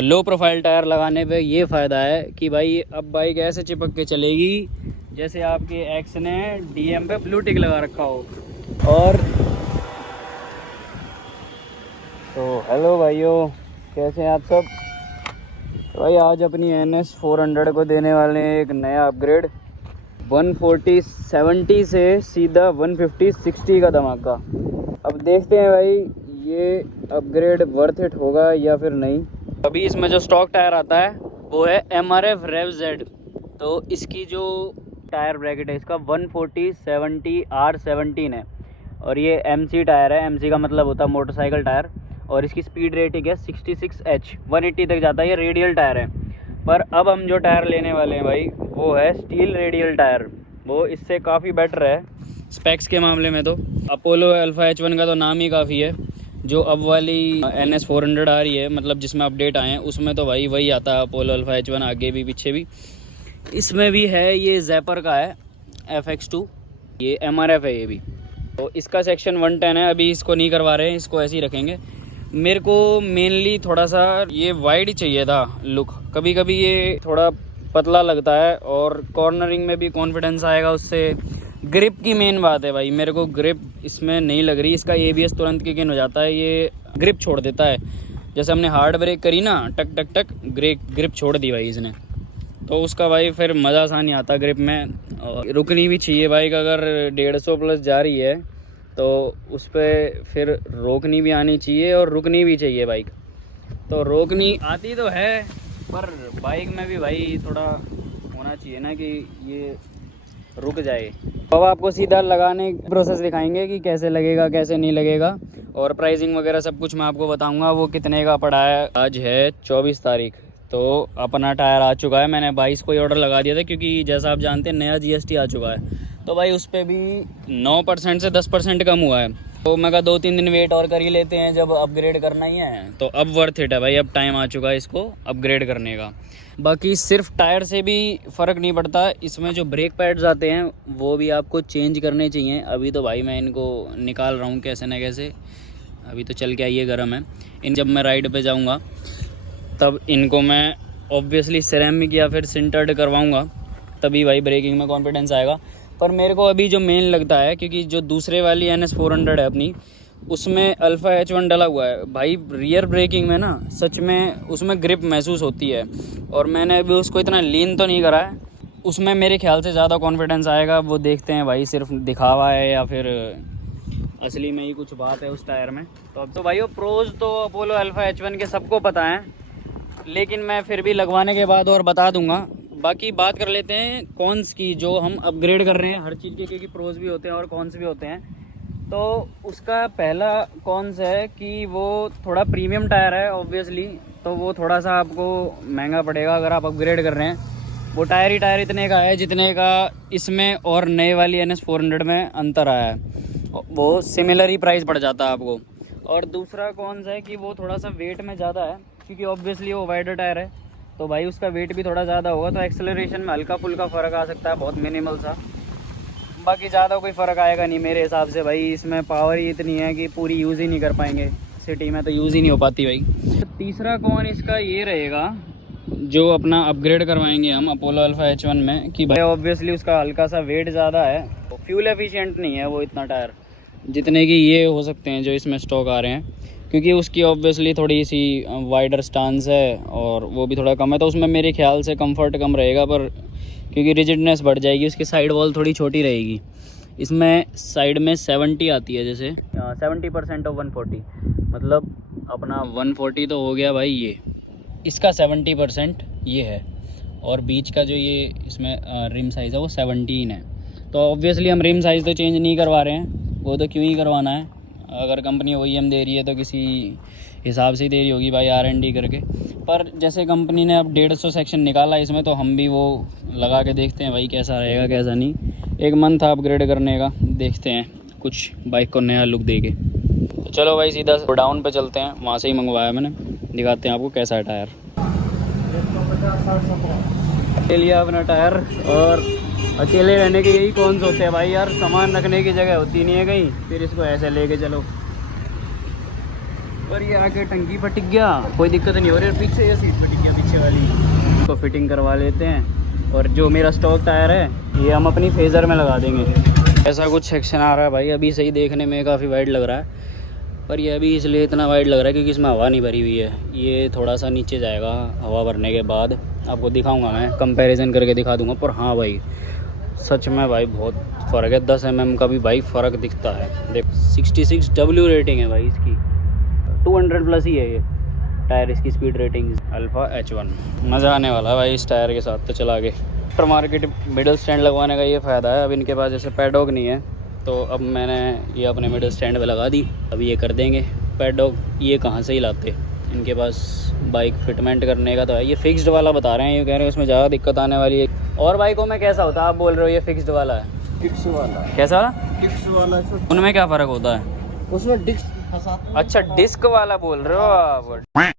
Low profile tyre लगाने पे ये फ़ायदा है कि भाई अब बाइक ऐसे चिपक के चलेगी जैसे आपके एक्स ने डीएम पे ब्लू टिक लगा रखा हो। और तो हेलो भाइयों, कैसे हैं आप सब। तो भाई आज अपनी NS 400 को देने वाले हैं एक नया अपग्रेड। 140/70 से सीधा 150/60 का धमाका। अब देखते हैं भाई ये अपग्रेड वर्थ इट होगा या फिर नहीं। अभी इसमें जो स्टॉक टायर आता है वो है MRF Rev Z। तो इसकी जो टायर ब्रैकेट है इसका 140/70 R17 है और ये MC टायर है। MC का मतलब होता है मोटरसाइकिल टायर। और इसकी स्पीड रेटिंग है 66H, 180 तक जाता है। ये रेडियल टायर है। पर अब हम जो टायर लेने वाले हैं भाई वो है स्टील रेडियल टायर। वो इससे काफ़ी बेटर है स्पेक्स के मामले में। तो अपोलो अल्फा H1 का तो नाम ही काफ़ी है। जो अब वाली NS 400 आ रही है, मतलब जिसमें अपडेट आए हैं, उसमें तो भाई वही आता है अपोलो अल्फा H1, आगे भी पीछे भी। इसमें भी है, ये जैपर का है FX2, ये MRF है ये भी। तो इसका सेक्शन 110 है। अभी इसको नहीं करवा रहे हैं, इसको ऐसे ही रखेंगे। मेरे को मेनली थोड़ा सा ये वाइड ही चाहिए था लुक। कभी कभी ये थोड़ा पतला लगता है और कॉर्नरिंग में भी कॉन्फिडेंस आएगा उससे। ग्रिप की मेन बात है भाई, मेरे को ग्रिप इसमें नहीं लग रही। इसका ABS तुरंत किक इन हो जाता है, ये ग्रिप छोड़ देता है। जैसे हमने हार्ड ब्रेक करी ना, टक टक टक ग्रिप छोड़ दी भाई इसने। तो उसका भाई फिर मज़ा सा नहीं आता ग्रिप में। और रुकनी भी चाहिए बाइक, अगर 150+ जा रही है तो उस पर फिर रोकनी भी आनी चाहिए और रुकनी भी चाहिए बाइक। तो रोकनी आती तो है पर बाइक में भी भाई थोड़ा होना चाहिए ना कि ये रुक जाए। तो अब आपको सीधा लगाने की प्रोसेस दिखाएंगे कि कैसे लगेगा कैसे नहीं लगेगा, और प्राइसिंग वगैरह सब कुछ मैं आपको बताऊंगा वो कितने का पड़ा है। आज है 24 तारीख, तो अपना टायर आ चुका है। मैंने 22 को ही ऑर्डर लगा दिया था क्योंकि जैसा आप जानते हैं नया GST आ चुका है। तो भाई उस पर भी 9% से 10% कम हुआ है। तो मैं कहा 2-3 दिन वेट और कर ही लेते हैं, जब अपग्रेड करना ही है तो अब वर्थ इट है भाई। अब टाइम आ चुका है इसको अपग्रेड करने का। बाकी सिर्फ टायर से भी फ़र्क नहीं पड़ता, इसमें जो ब्रेक पैड्स आते हैं वो भी आपको चेंज करने चाहिए। अभी तो भाई मैं इनको निकाल रहा हूँ कैसे न कैसे, अभी तो चल के आइए गर्म है। जब मैं राइड पे जाऊँगा तब इनको मैं ऑब्वियसली सिरेमिक या फिर सिंटर्ड करवाऊँगा, तभी भाई ब्रेकिंग में कॉन्फिडेंस आएगा। पर मेरे को अभी जो मेन लगता है, क्योंकि जो दूसरे वाली NS 400 है अपनी, उसमें अल्फ़ा H1 डला हुआ है भाई। रियर ब्रेकिंग में ना सच में उसमें ग्रिप महसूस होती है। और मैंने अभी उसको इतना लीन तो नहीं करा है, उसमें मेरे ख्याल से ज़्यादा कॉन्फिडेंस आएगा। वो देखते हैं भाई सिर्फ दिखावा है या फिर असली में ही कुछ बात है उस टायर में। तो अब तो भाई वो प्रोज तो अपोलो अल्फ़ा H1 के सबको पता है, लेकिन मैं फिर भी लगवाने के बाद और बता दूंगा। बाकी बात कर लेते हैं कॉन्स की, जो हम अपग्रेड कर रहे हैं हर चीज़ के, क्योंकि प्रोज भी होते हैं और कॉन्स भी होते हैं। तो उसका पहला कॉन्स है कि वो थोड़ा प्रीमियम टायर है ऑब्वियसली, तो वो थोड़ा सा आपको महंगा पड़ेगा अगर आप अपग्रेड कर रहे हैं। वो टायर ही टायर इतने का है जितने का इसमें और नए वाली NS 400 में अंतर आया है, वो सिमिलर ही प्राइस पड़ जाता है आपको। और दूसरा कॉन्स है कि वो थोड़ा सा वेट में ज़्यादा है, क्योंकि ऑब्वियसली वो वाइडर टायर है तो भाई उसका वेट भी थोड़ा ज़्यादा होगा। तो एक्सेलरेशन में हल्का फुल्का फ़र्क आ सकता है, बहुत मिनिमल सा। बाकी ज़्यादा कोई फ़र्क आएगा नहीं मेरे हिसाब से भाई। इसमें पावर ही इतनी है कि पूरी यूज़ ही नहीं कर पाएंगे, सिटी में तो यूज़ ही नहीं हो पाती भाई। तो तीसरा कौन इसका ये रहेगा जो अपना अपग्रेड करवाएंगे हम अपोलो अल्फ़ा H1 में, कि भाई ऑब्वियसली उसका हल्का सा वेट ज़्यादा है, फ्यूल एफिशिएंट नहीं है वो इतना टायर जितने कि ये हो सकते हैं जो इसमें स्टॉक आ रहे हैं, क्योंकि उसकी ऑब्वियसली थोड़ी सी वाइडर स्टांस है और वो भी थोड़ा कम है। तो उसमें मेरे ख्याल से कंफर्ट कम रहेगा, पर क्योंकि रिजिडनेस बढ़ जाएगी, उसकी साइड वॉल थोड़ी छोटी रहेगी। इसमें साइड में 70 आती है, जैसे 70% ऑफ 140, मतलब अपना 140 तो हो गया भाई ये, इसका 70% ये है। और बीच का जो ये इसमें रिम साइज़ है वो 17 है। तो ऑब्वियसली हम रिम साइज़ तो चेंज नहीं करवा रहे हैं, वो तो क्यों ही करवाना है। अगर कंपनी OEM दे रही है तो किसी हिसाब से ही दे रही होगी भाई, R&D करके। पर जैसे कंपनी ने अब 150 सेक्शन निकाला इसमें, तो हम भी वो लगा के देखते हैं भाई कैसा रहेगा कैसा नहीं। एक मंथ अपग्रेड करने का, देखते हैं कुछ बाइक को नया लुक देके। तो चलो भाई सीधा गोडाउन पे चलते हैं, वहाँ से ही मंगवाया मैंने, दिखाते हैं आपको कैसा है टायर। ले लिया अपना टायर, और अकेले रहने के यही कौन होते हैं भाई यार, सामान रखने की जगह होती नहीं है कहीं, फिर इसको ऐसे लेके चलो। पर ये आगे टंकी फट गया, कोई दिक्कत नहीं हो रही। पीछे ये सीट फट गया पीछे वाली, इसको फिटिंग करवा लेते हैं। और जो मेरा स्टॉक टायर है ये हम अपनी फेज़र में लगा देंगे। ऐसा कुछ सेक्शन आ रहा है भाई, अभी सही देखने में काफ़ी वाइड लग रहा है, पर ये अभी इसलिए इतना वाइड लग रहा है क्योंकि इसमें हवा नहीं भरी हुई है। ये थोड़ा सा नीचे जाएगा, हवा भरने के बाद आपको दिखाऊंगा, मैं कंपैरिजन करके दिखा दूंगा। पर हाँ भाई सच में भाई बहुत फ़र्क है, 10 mm का भी भाई फ़र्क दिखता है। देख 66W रेटिंग है भाई इसकी, 200 प्लस ही है ये टायर। इसकी स्पीड रेटिंग अल्फ़ा H1। मज़ा आने वाला है भाई इस टायर के साथ। तो चला के आफ्टर मार्केट मिडल स्टैंड लगवाने का ये फ़ायदा है, अब इनके पास जैसे पैडॉग नहीं है तो अब मैंने ये अपने मिडल स्टैंड पे लगा दी। अब ये कर देंगे पैडॉग। ये कहाँ से ही लाते, इनके पास बाइक फिटमेंट करने का तो है। ये फिक्स्ड वाला बता रहे हैं, ये कह रहे हैं उसमें ज़्यादा दिक्कत आने वाली है। और बाइकों में कैसा होता है, आप बोल रहे हो ये फिक्स्ड वाला है? डिस्क वाला। कैसा? डिस्क वाला। उनमें क्या फ़र्क होता है? उसमें डिस्क फंसाते हैं। अच्छा डिस्क वाला बोल रहे हो आप?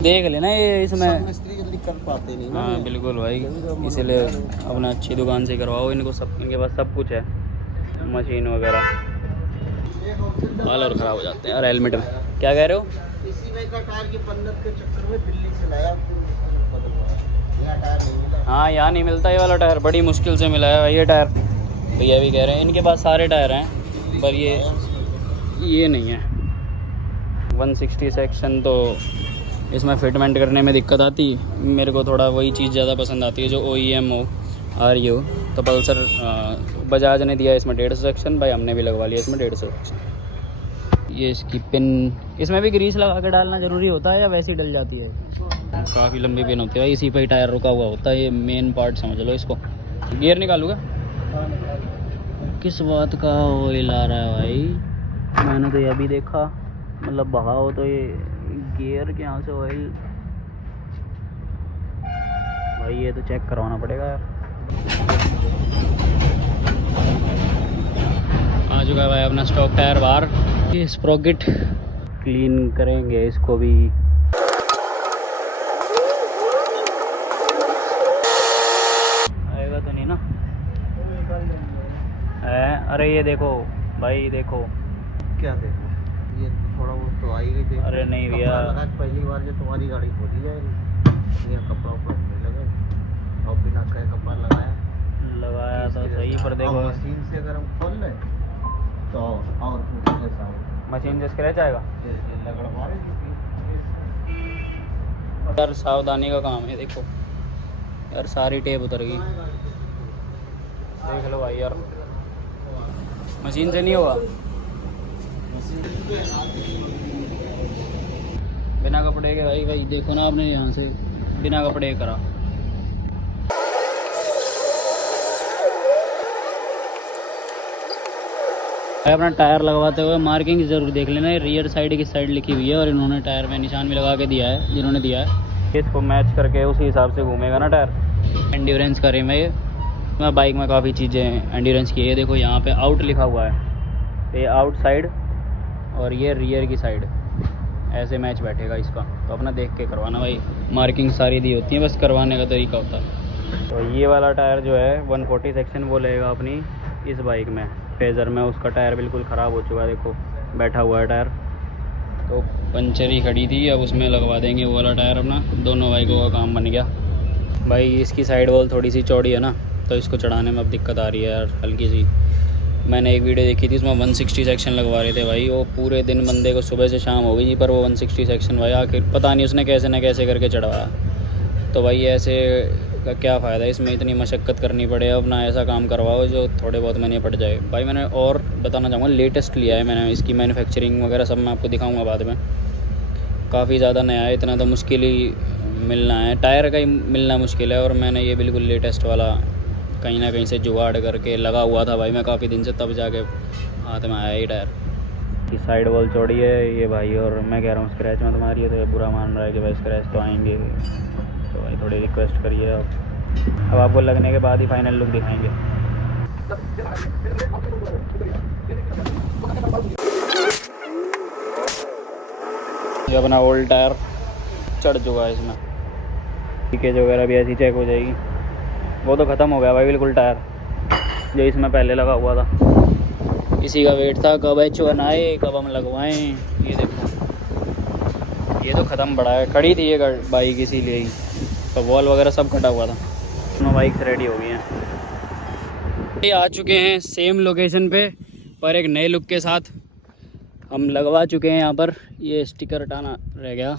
देख लेना ये इसमें मिस्त्री जल्दी कर पाते नहीं ना। हाँ बिल्कुल भाई, इसीलिए अपना अच्छी दुकान से करवाओ इनको। सब इनके पास सब कुछ है, मशीन वगैरह। बाल और ख़राब हो जाते हैं यार हेलमेट में। क्या कह रहे हो? इसी में का टायर की पन्नत के चक्कर में दिल्ली से लाया, बदलवाया। यह टायर नहीं मिला। हाँ यहाँ नहीं मिलता ये वाला टायर, बड़ी मुश्किल से मिला है भाई ये टायर। भैया भी कह रहे हैं इनके पास सारे टायर हैं, पर ये नहीं है। 160 सेक्शन तो इसमें फिटमेंट करने में दिक्कत आती। मेरे को थोड़ा वही चीज़ ज़्यादा पसंद आती है जो OEM हो, RU। तो पल्सर बजाज ने दिया इसमें 150 सेक्शन, भाई हमने भी लगवा लिया इसमें 150 सेक्शन। ये इसकी पिन, इसमें भी ग्रीस लगा के डालना ज़रूरी होता है या वैसे ही डल जाती है? काफ़ी लंबी पिन होती है भाई, इसी पर ही टायर रुका हुआ होता है। ये मेन पार्ट समझ लो इसको। गियर निकालूँगा। किस बात का ऑयल आ रहा है भाई, मैंने तो यह भी देखा, मतलब बहाव तो ये गियर के यहाँ से ऑयल भाई, ये तो चेक करवाना पड़ेगा यार। आ चुका है भाई अपना स्टॉक टायर बाहर। ये स्प्रॉकेट क्लीन करेंगे इसको भी। आएगा तो नहीं ना? है अरे ये देखो भाई, देखो क्या देखो, ये थोड़ा बहुत तो आई गई। अरे नहीं भैया, पहली बार जो तुम्हारी गाड़ी खोली जाएगी, ये कपड़ा उपड़ा नहीं लगा और बिना कहे कपड़ा लगाया तो सही, पर देखो मशीन से अगर हम खोल लें तो और मशीन से स्क्रैच आएगा लगड़ मारेगी यार। सावधानी का काम है। देखो यार सारी टेप उतर गई, देख लो भाई यार, मशीन से नहीं होगा। बिना कपड़े के भाई देखो ना आपने, यहाँ से बिना कपड़े के करा। अपना टायर लगवाते हुए मार्किंग ज़रूर देख लेना, रियर साइड की साइड लिखी हुई है और इन्होंने टायर में निशान भी लगा के दिया है जिन्होंने दिया है। इसको मैच करके उसी हिसाब से घूमेगा ना टायर। एंड्योरेंस का रिम है ये। मैं बाइक में काफ़ी चीज़ें एंड्योरेंस की है। देखो यहाँ पे आउट लिखा हुआ है, ये आउट साइड और ये रियर की साइड, ऐसे मैच बैठेगा इसका। तो अपना देख के करवाना भाई, मार्किंग सारी दी होती है, बस करवाने का तरीका होता है। तो ये वाला टायर जो है 140 सेक्शन वो लेगा अपनी इस बाइक में, फेज़र में। उसका टायर बिल्कुल ख़राब हो चुका है, देखो बैठा हुआ है टायर, तो पंचर ही खड़ी थी। अब उसमें लगवा देंगे वो वाला टायर अपना। दोनों बाइकों का काम बन गया भाई। इसकी साइड वॉल थोड़ी सी चौड़ी है ना, तो इसको चढ़ाने में अब दिक्कत आ रही है यार हल्की सी। मैंने एक वीडियो देखी थी, उसमें 160 सेक्शन लगवा रहे थे भाई। वो पूरे दिन बंदे को सुबह से शाम हो गई, पर वो 160 सेक्शन भाई आखिर पता नहीं उसने कैसे न कैसे करके चढ़वाया। तो भाई ऐसे का क्या फ़ायदा, इसमें इतनी मशक्क़त करनी पड़े। अपना ऐसा काम करवाओ जो थोड़े बहुत में निपट जाए भाई। मैंने और बताना चाहूँगा, लेटेस्ट लिया है मैंने, इसकी मैन्युफैक्चरिंग वगैरह सब मैं आपको दिखाऊँगा बाद में। काफ़ी ज़्यादा नया है, इतना तो मुश्किल ही मिलना है, टायर का ही मिलना मुश्किल है। और मैंने ये बिल्कुल लेटेस्ट वाला कहीं ना कहीं से जुगाड़ करके लगा हुआ था भाई मैं काफ़ी दिन से, तब जाके हाथ में आया ही टायर। की साइड वॉल चौड़ी है ये भाई, और मैं कह रहा हूँ स्क्रैच में तुम्हारी है, तो ये बुरा मान रहा है कि भाई स्क्रैच तो आएंगे। तो भाई थोड़ी रिक्वेस्ट करिए अब आपको लगने के बाद ही फाइनल लुक दिखाएंगे। ये अपना ओल्ड टायर चढ़ चुका है इसमें, लीकेज वगैरह भी ऐसी चेक हो जाएगी। वो तो ख़त्म हो गया भाई बिल्कुल टायर, जो इसमें पहले लगा हुआ था। इसी का वेट था कब H1 आए, कब हम लगवाएं। ये देखो ये तो ख़त्म पड़ा है, खड़ी थी ये बाइक इसीलिए ही, तो वॉल वगैरह सब कटा हुआ था। दोनों बाइक्स रेडी हो गई हैं। ये आ चुके हैं सेम लोकेशन पे, पर एक नए लुक के साथ। हम लगवा चुके हैं यहाँ पर, ये स्टिकर हटाना रह गया,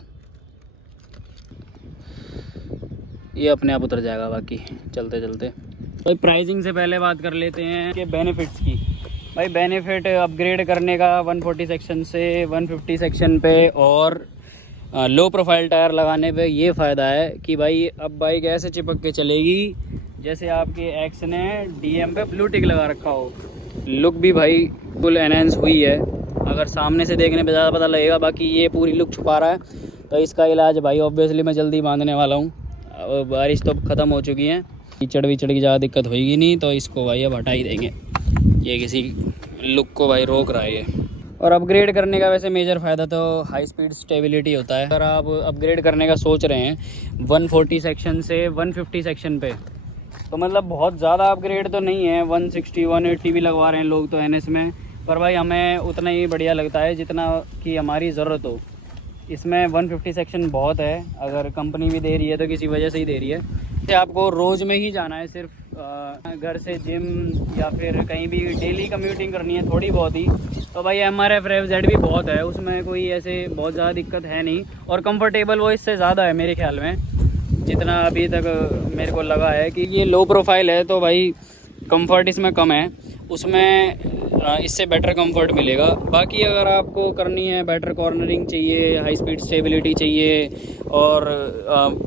ये अपने आप उतर जाएगा बाकी चलते चलते। भाई प्राइसिंग से पहले बात कर लेते हैं कि बेनिफिट्स की। भाई बेनिफिट अपग्रेड करने का 140 सेक्शन से 150 सेक्शन पे और लो प्रोफाइल टायर लगाने पे ये फ़ायदा है कि भाई अब बाइक ऐसे चिपक के चलेगी जैसे आपके एक्स ने डीएम पे ब्लू टिक लगा रखा हो। लुक भी भाई फुल एनहेंस हुई है, अगर सामने से देखने पे ज़्यादा पता लगेगा, बाकी ये पूरी लुक छुपा रहा है। तो इसका इलाज भाई ऑब्वियसली मैं जल्दी बांधने वाला हूँ। अब बारिश तो ख़त्म हो चुकी है, कीचड़ विचड़ की ज़्यादा दिक्कत होगी नहीं, तो इसको भाई अब हटा ही देंगे। ये किसी लुक को भाई रोक रहा है ये। और अपग्रेड करने का वैसे मेजर फ़ायदा तो हाई स्पीड स्टेबिलिटी होता है। अगर आप अपग्रेड करने का सोच रहे हैं 140 सेक्शन से 150 सेक्शन पे, तो मतलब बहुत ज़्यादा अपग्रेड तो नहीं है, 160 180 भी लगवा रहे हैं लोग तो एनएस में, पर भाई हमें उतना ही बढ़िया लगता है जितना कि हमारी ज़रूरत हो। इसमें 150 सेक्शन बहुत है, अगर कंपनी भी दे रही है तो किसी वजह से ही दे रही है। जैसे आपको रोज़ में ही जाना है, सिर्फ घर से जिम या फिर कहीं भी डेली कम्यूटिंग करनी है थोड़ी बहुत ही, तो भाई MRF REV-Z भी बहुत है, उसमें कोई ऐसे बहुत ज़्यादा दिक्कत है नहीं। और कंफर्टेबल वो इससे ज़्यादा है मेरे ख्याल में, जितना अभी तक मेरे को लगा है कि ये लो प्रोफाइल है तो भाई कंफर्ट इसमें कम है, उसमें इससे बेटर कंफर्ट मिलेगा। बाकी अगर आपको करनी है बेटर कॉर्नरिंग चाहिए, हाई स्पीड स्टेबिलिटी चाहिए और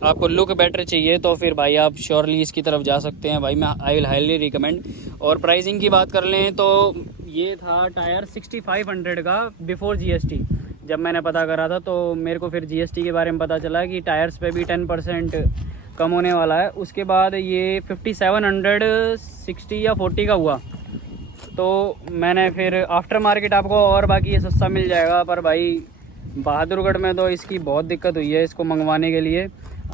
आपको लुक बेटर चाहिए, तो फिर भाई आप श्योरली इसकी तरफ जा सकते हैं। भाई मैं आई विल हाईली रिकमेंड। और प्राइसिंग की बात कर लें तो ये था टायर 6500 का बिफोर GST। जब मैंने पता करा था तो मेरे को फिर GST के बारे में पता चला कि टायर्स पे भी 10% कम होने वाला है। उसके बाद ये 5760 या 40 का हुआ, तो मैंने फिर आफ्टर मार्केट आपको और बाकी ये सस्ता मिल जाएगा। पर भाई बहादुरगढ़ में तो इसकी बहुत दिक्कत हुई है इसको मंगवाने के लिए।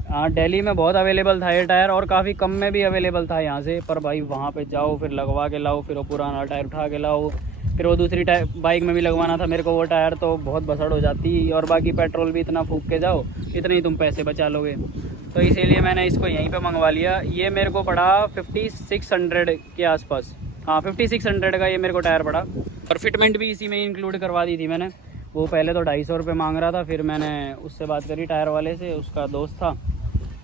हाँ दिल्ली में बहुत अवेलेबल था ये टायर और काफ़ी कम में भी अवेलेबल था यहाँ से, पर भाई वहाँ पे जाओ फिर लगवा के लाओ, फिर वो पुराना टायर उठा के लाओ, फिर वो दूसरी टायर बाइक में भी लगवाना था मेरे को वो टायर, तो बहुत बसड़ हो जाती। और बाकी पेट्रोल भी इतना फूक के जाओ, इतने ही तुम पैसे बचा लोगे। तो इसीलिए मैंने इसको यहीं पे मंगवा लिया। ये मेरे को पड़ा 5600 के आसपास, हाँ 5600 का ये मेरे को टायर पड़ा। और फिटमेंट भी इसी में इंक्लूड करवा दी थी मैंने। वो पहले तो 250 रुपये मांग रहा था, फिर मैंने उससे बात करी टायर वाले से, उसका दोस्त था,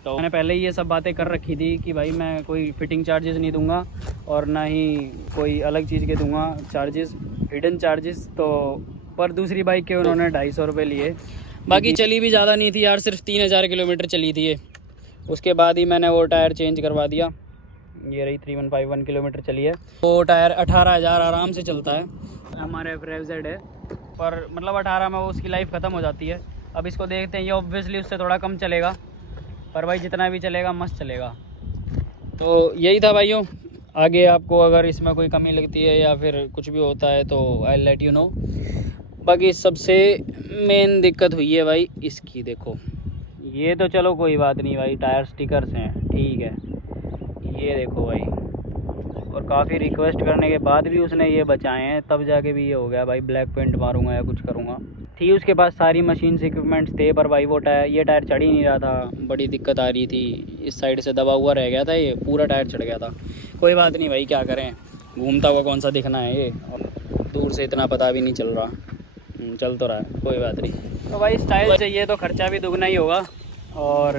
तो मैंने पहले ही ये सब बातें कर रखी थी कि भाई मैं कोई फिटिंग चार्जेस नहीं दूंगा और ना ही कोई अलग चीज़ के दूंगा चार्जेस, हिडन चार्जेस। तो पर दूसरी बाइक के उन्होंने 250 रुपये लिए। बाकी चली भी ज़्यादा नहीं थी यार, सिर्फ 3000 किलोमीटर चली थी ये। उसके बाद ही मैंने वो टायर चेंज करवा दिया। ये रही 3151 किलोमीटर चली है। वो टायर 18000 आराम से चलता है, हमारे REV-Z है, पर मतलब 18 में वो उसकी लाइफ ख़त्म हो जाती है। अब इसको देखते हैं, ये ऑब्वियसली उससे थोड़ा कम चलेगा, पर भाई जितना भी चलेगा मस्त चलेगा। तो यही था भाइयों, आगे आपको अगर इसमें कोई कमी लगती है या फिर कुछ भी होता है तो आई लेट यू नो। बाकी सबसे मेन दिक्कत हुई है भाई इसकी, देखो ये तो चलो कोई बात नहीं भाई, टायर स्टिकर्स हैं ठीक है, ये देखो भाई, और काफ़ी रिक्वेस्ट करने के बाद भी उसने ये बचाए हैं, तब जाके भी ये हो गया भाई ब्लैक पेंट मारूंगा या कुछ करूँगा। थी उसके पास सारी मशीन्स इक्विपमेंट्स थे, पर भाई वो टायर, ये टायर चढ़ ही नहीं रहा था, बड़ी दिक्कत आ रही थी। इस साइड से दबा हुआ रह गया था, ये पूरा टायर चढ़ गया था। कोई बात नहीं भाई, क्या करें, घूमता हुआ कौन सा दिखना है ये, दूर से इतना पता भी नहीं चल रहा, चल तो रहा है, कोई बात नहीं। तो भाई स्टाइल चाहिए तो खर्चा भी दुगना ही होगा। और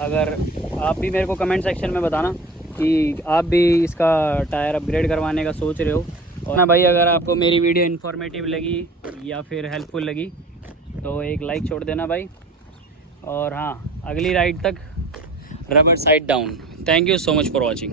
अगर आप भी मेरे को कमेंट सेक्शन में बताना कि आप भी इसका टायर अपग्रेड करवाने का सोच रहे हो। और ना भाई अगर आपको मेरी वीडियो इन्फॉर्मेटिव लगी या फिर हेल्पफुल लगी तो एक लाइक छोड़ देना भाई। और हाँ, अगली राइड तक rubber side down. Thank you so much for watching.